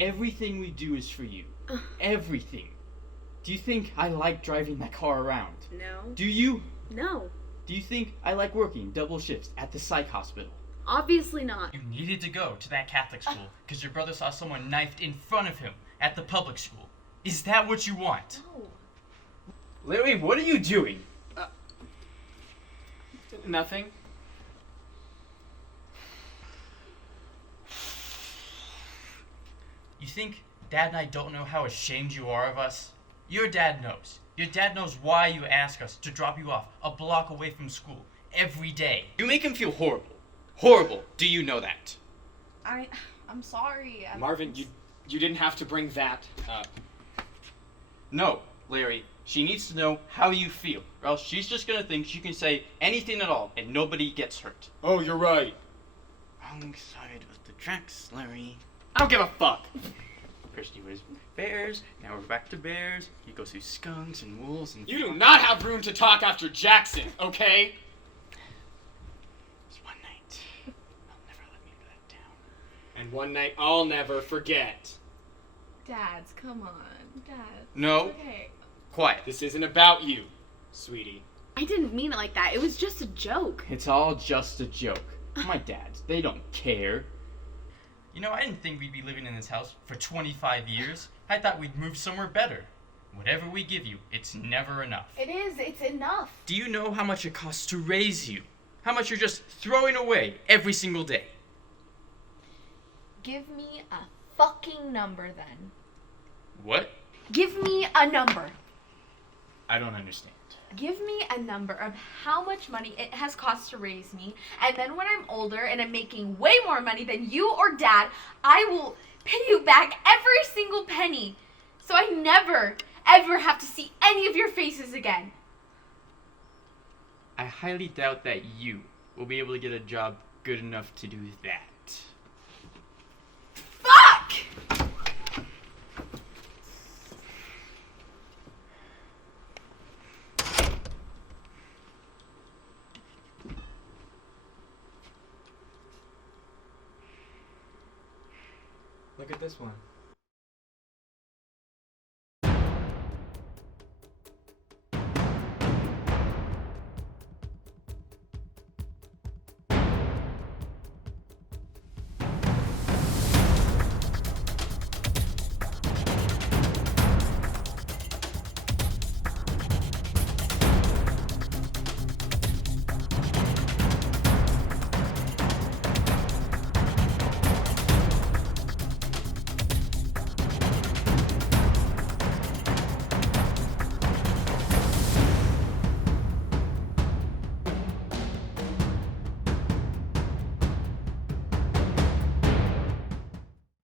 Everything we do is for you. Everything. Do you think I like driving that car around? No. Do you? No. Do you think I like working double shifts at the psych hospital? Obviously not. You needed to go to that Catholic school because your brother saw someone knifed in front of him at the public school. Is that what you want? No. Larry, what are you doing? Nothing. You think Dad and I don't know how ashamed you are of us? Your dad knows. Your dad knows why you ask us to drop you off a block away from school every day. You make him feel horrible. Horrible. Do you know that? I'm sorry. Marvin, you didn't have to bring that up. No, Larry. She needs to know how you feel, or else she's just gonna think she can say anything at all and nobody gets hurt. Oh, you're right. Wrong side of the tracks, Larry. I don't give a fuck. First you was bears, now we're back to bears. You go through skunks and wolves and... You do not have room to talk after Jackson, okay? It's one night. I'll never let me let down. And one night I'll never forget. Dads, come on. Dads. No. Okay. Quiet. This isn't about you, sweetie. I didn't mean it like that. It was just a joke. It's all just a joke. My dads, they don't care. You know, I didn't think we'd be living in this house for 25 years. I thought we'd move somewhere better. Whatever we give you, it's never enough. It is. It's enough. Do you know how much it costs to raise you? How much you're just throwing away every single day? Give me a fucking number then. What? Give me a number. I don't understand. Give me a number of how much money it has cost to raise me, and then when I'm older and I'm making way more money than you or Dad, I will pay you back every single penny, so I never, ever have to see any of your faces again. I highly doubt that you will be able to get a job good enough to do that. Fuck! Look at this one.